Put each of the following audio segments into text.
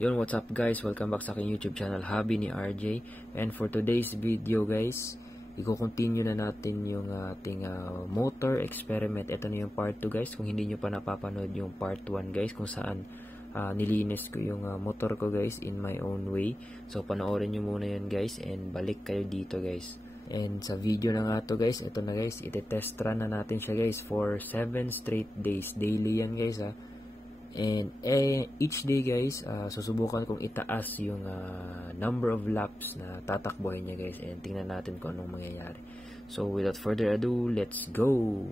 Yun, what's up guys? Welcome back sa aking YouTube channel, Hobby ni RJ. And for today's video guys, i-continue na natin yung ating motor experiment. Ito na yung part 2 guys. Kung hindi nyo pa napapanood yung part 1 guys, kung saan nilinis ko yung motor ko guys in my own way. So panoorin nyo muna yun guys and balik kayo dito guys. And sa video na nga to guys, ito na guys, iti-test run na natin siya guys for 7 straight days. Daily yan guys ha. And each day guys, susubukan kong itaas yung number of laps na tatakbuhin niya guys, and tingnan natin kung anong mangyayari. So without further ado, let's go!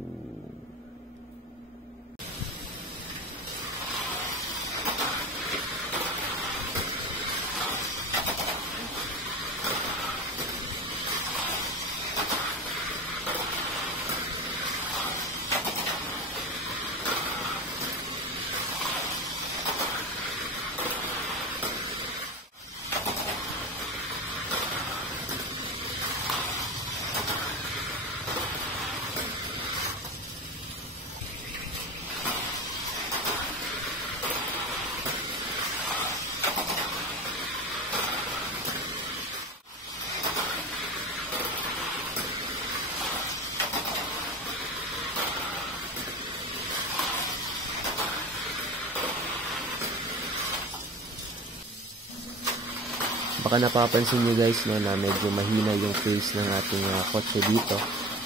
Baka napapansin nyo guys no, na medyo mahina yung pace ng ating kotse dito.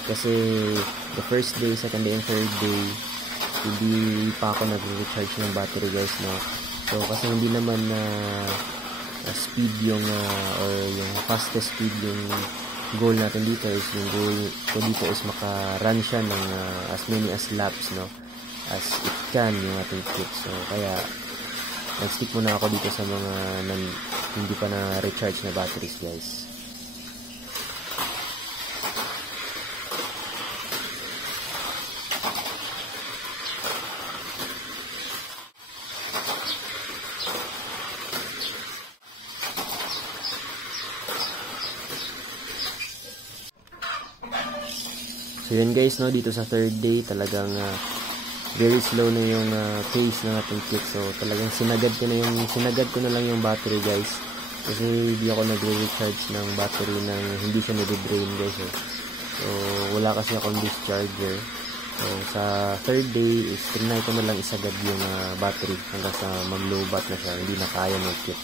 Kasi the first day, second day, and third day, hindi pa ako nagre-recharge ng battery guys no. So kasi hindi naman speed yung or yung fastest speed yung goal natin dito. Is yung goal ko dito is maka-run siya ng as many as laps no, as it can yung ating kit. So kaya nag-stick muna ako dito sa mga hindi pa na-recharge na batteries guys. So yun guys no, dito sa third day talagang very slow na yung pace ng ating kit. So talagang sinagad ko na lang yung battery guys. Kasi hindi ako nagre-recharge ng battery nang hindi siya nade-drain guys. So wala kasi akong discharger. So sa third day is trinay ko na lang isagad yung battery hanggang sa mag-lowbat na siya. Hindi na kaya ng kit.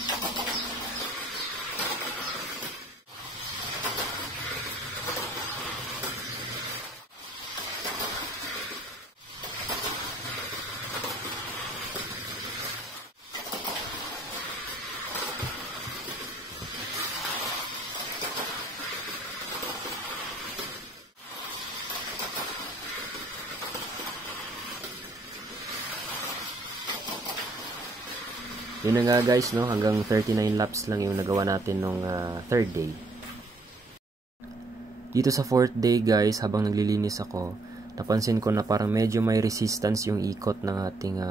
Yun na nga guys no, hanggang 39 laps lang yung nagawa natin nung third day. Dito sa fourth day guys, habang naglilinis ako, napansin ko na parang medyo may resistance yung ikot ng ating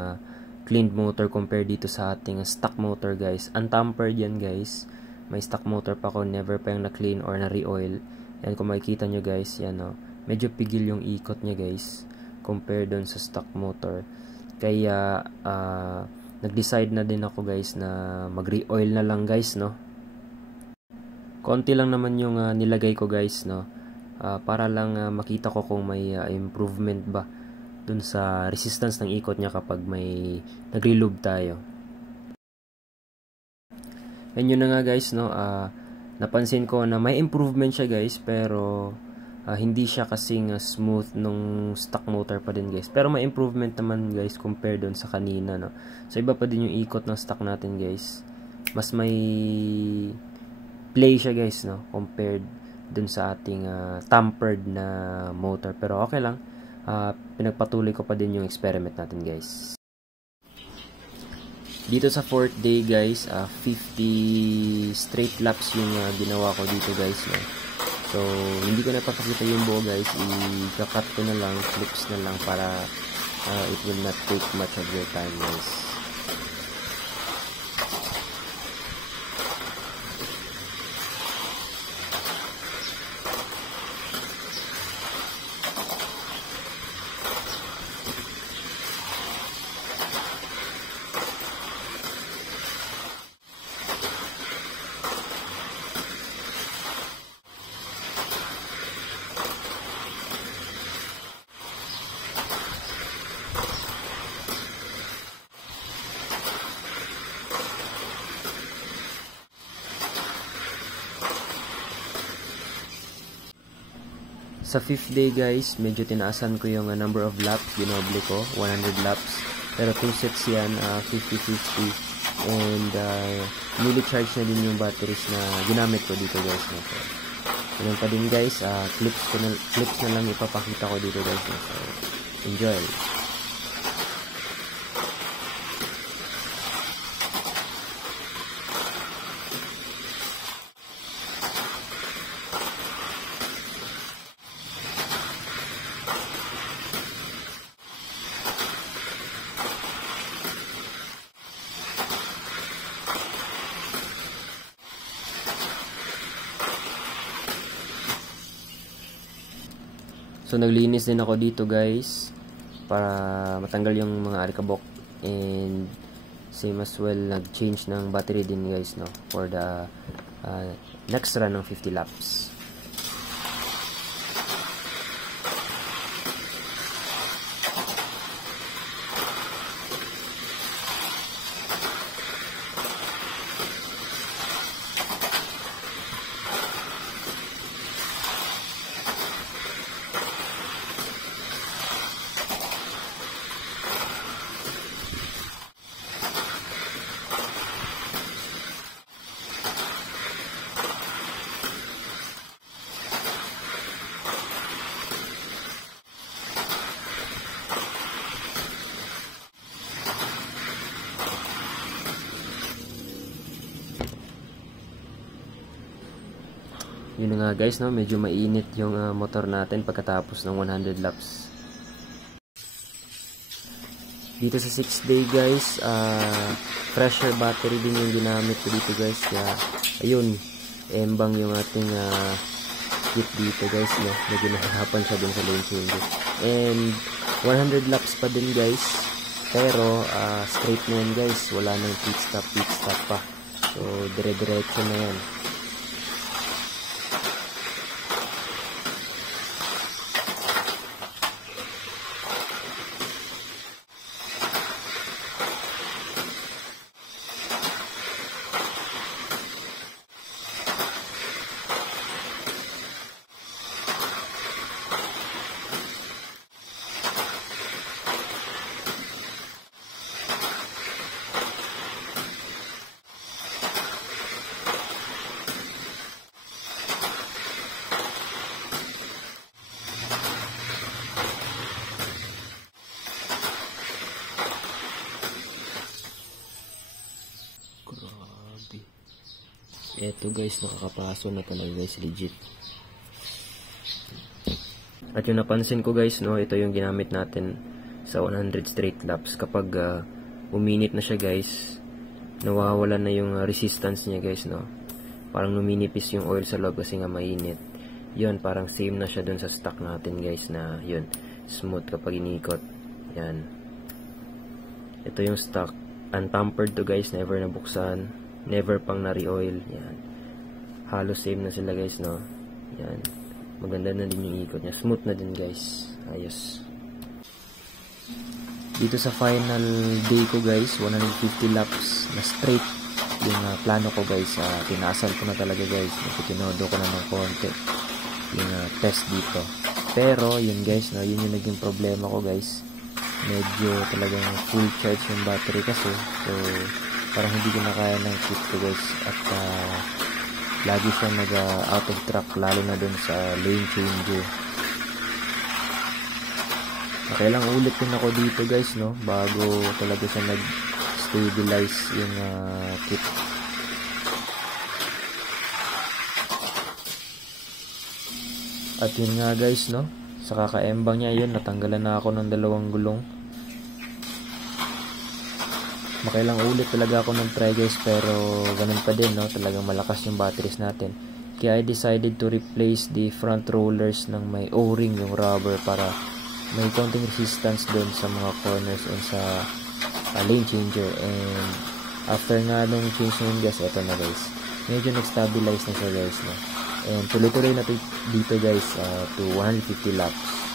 cleaned motor compare dito sa ating stock motor guys. Untampered yan guys, may stock motor pa ako, never pa yung na-clean or na-re-oil. And kung makikita nyo guys, yan no, medyo pigil yung ikot nya guys compare doon sa stock motor. Kaya nag-decide na din ako guys na mag-re-oil na lang guys no. Konti lang naman yung nilagay ko guys no, para lang makita ko kung may improvement ba dun sa resistance ng ikot niya kapag may nagre-lube tayo. And yun na nga guys no, napansin ko na may improvement siya guys, pero hindi siya kasing smooth nung stock motor pa din guys. Pero may improvement naman guys compared doon sa kanina no. So iba pa din yung ikot ng stock natin guys. Mas may play siya guys no compared dun sa ating tampered na motor. Pero okay lang. Pinagpatuloy ko pa din yung experiment natin guys. Dito sa fourth day guys, 50 straight laps yung ginawa ko dito guys no. So, hindi ko napapakita yung buo guys, i-cut ko na lang, clips na lang para it will not take much of your time guys. Sa 5th day guys, medyo tinaasan ko yung number of laps, dinoble ko, 100 laps. Pero 2 sets yan, 50-50. And newly charged na din yung batteries na ginamit ko dito guys. No? So, ganun pa din guys, clips na lang ipapakita ko dito guys. No? So, enjoy! So naglinis din ako dito guys para matanggal yung mga alikabok, and same as well nag-change ng battery din guys, no, for the next run ng 50 laps. Yun nga guys, no, medyo mainit yung motor natin pagkatapos ng 100 laps. Dito sa 6th day guys, pressure battery din yung ginamit ko dito guys. Kaya ayun, embang yung ating kit dito guys, no. Medyo nahirapan siya dun sa lane changes. And 100 laps pa din guys. Pero straight na yan guys, wala nang pit stop pa. So dire-diretso na yan. Eto guys, nakakapaso na talaga guys, legit. At yung napansin ko guys, no, ito yung ginamit natin sa 100 straight laps. Kapag uminit na siya guys, nawawala na yung resistance niya guys, no. Parang numinipis yung oil sa loob kasi nga mainit. Yun, parang same na siya dun sa stock natin guys, na yun, smooth kapag inikot. Yan. Ito yung stock. Untampered to guys, never nabuksan. Never pang na-re-oil. Yan. Halos same na sila guys, no. Yan. Maganda na din yung ikot niya. Smooth na din guys. Ayos. Dito sa final day ko guys, 150 laps na straight yung plano ko guys. Tinasal ko na talaga guys. Tinodo ko na ng konti yung test dito. Pero yun guys, no, yun yung naging problema ko guys. Medyo talagang full charge yung battery kasi. So parang hindi ko na kaya ng kit ko guys, at lagi siyang nag out of track, lalo na dun sa lane changer. Kailang ulit din ako dito guys, no, bago talaga siya nag stabilize yung kit. At yun nga guys, no, sa kakaembang niya yun, natanggalan na ako ng 2 gulong. Makailang ulit talaga ako nag-try guys, pero ganun pa din, no, talagang malakas yung batteries natin. Kaya I decided to replace the front rollers ng may O-ring, yung rubber, para may konting resistance doon sa mga corners and sa lane changer. And after nga nung change nung guys, eto na guys, medyo nag-stabilize na siya guys, no. And tuloy-tuloy na dito guys to 150 laps.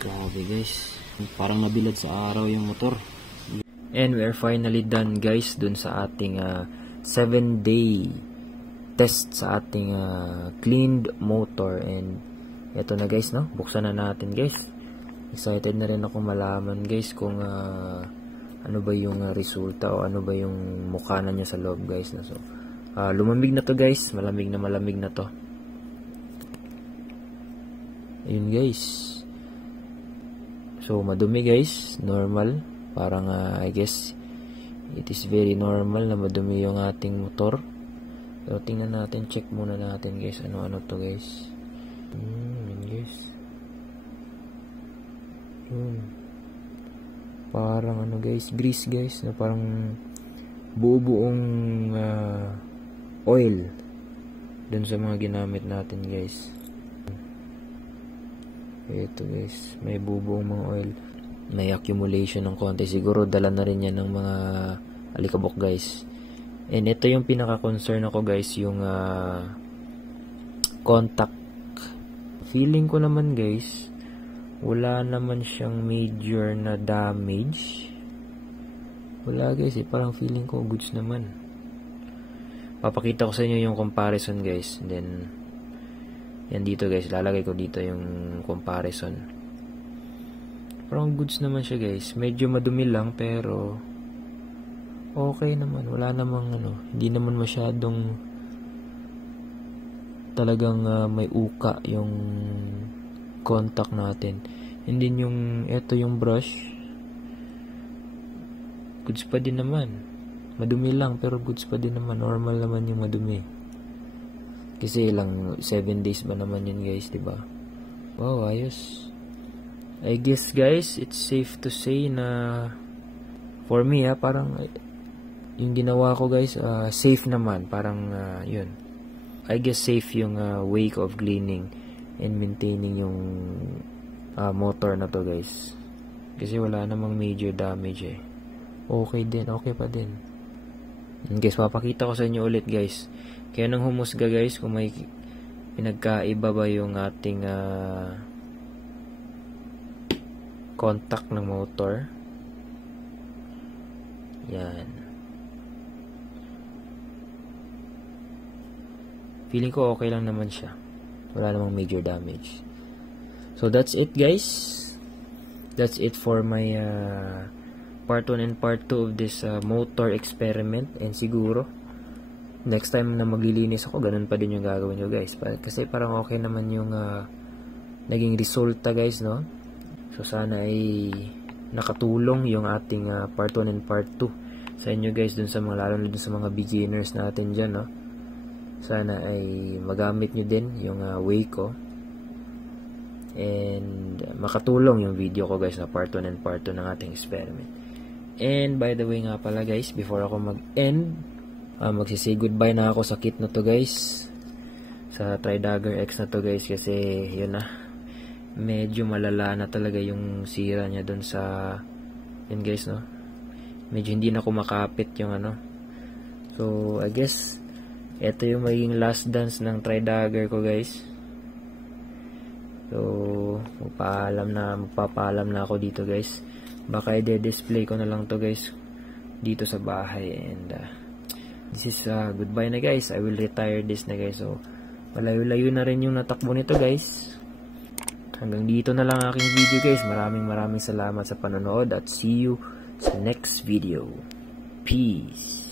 Grabe guys, parang nabilad sa araw yung motor. And we are finally done guys dun sa ating 7-day test sa ating cleaned motor. And eto na guys, no? Buksan na natin guys. Excited na rin ako malaman guys kung ano ba yung resulta o ano ba yung mukha na niya sa loob guys. No? So, lumamig na to guys, malamig na to. Ayun guys. So, madumi guys, normal. Parang I guess it is very normal na madumi yung ating motor. Pero tingnan natin, check muna natin guys, ano-ano to guys. Guys. Parang ano guys, grease guys, na parang buo-buong oil dun sa mga ginamit natin guys. Ito guys, may bubuong mga oil. May accumulation ng konti. Siguro dala na rin yan ng mga alikabok guys. And ito yung pinaka-concern ako guys, yung contact. Feeling ko naman guys, wala naman siyang major na damage. Wala guys parang feeling ko goods naman. Papakita ko sa inyo yung comparison guys. And then yan dito guys, lalagay ko dito yung comparison. Parang goods naman siya guys. Medyo madumi lang pero okay naman. Wala namang hindi naman masyadong talagang may uka yung contact natin. And then yung eto yung brush, goods pa din naman. Madumi lang pero goods pa din naman. Normal naman yung madumi. Kasi lang 7 days ba naman yun guys, diba? Wow, ayos. I guess guys, it's safe to say na for me parang yung ginawa ko guys, safe naman. Parang yun. I guess safe yung way of cleaning and maintaining yung motor na to guys. Kasi wala namang major damage Okay din, okay pa din. And guys, papakita ko sa inyo ulit guys. Kaya nang humusga guys kung may pinagkaiba ba yung ating contact ng motor. Yan. Feeling ko okay lang naman siya. Wala namang major damage. So that's it guys. That's it for my part 1 and part 2 of this motor experiment. And siguro next time na maglilinis ako, ganun pa din yung gagawin ko guys. Kasi parang okay naman yung naging resulta guys, no? So sana ay nakatulong yung ating part 1 and part 2 sa inyo guys, dun sa mga, lalo na dun sa mga beginners natin dyan, no? Sana ay magamit nyo din yung way ko. And makatulong yung video ko guys na part 1 and part 2 ng ating experiment. And by the way nga pala guys, before ako mag-end, magsisay goodbye na ako sa kit na to guys, sa Tridagger X na to guys, kasi yun na, medyo malala na talaga yung sira niya dun sa yun guys, no? Medyo hindi na kumakapit yung so I guess ito yung magiging last dance ng Tridagger ko guys. So magpapaalam na ako dito guys. Baka i-display ko na lang to guys dito sa bahay. And this is goodbye na guys. I will retire this na guys. So malayo-layo na rin yung natakbo nito guys. Hanggang dito na lang aking video guys. Maraming salamat sa panonood at see you sa next video. Peace.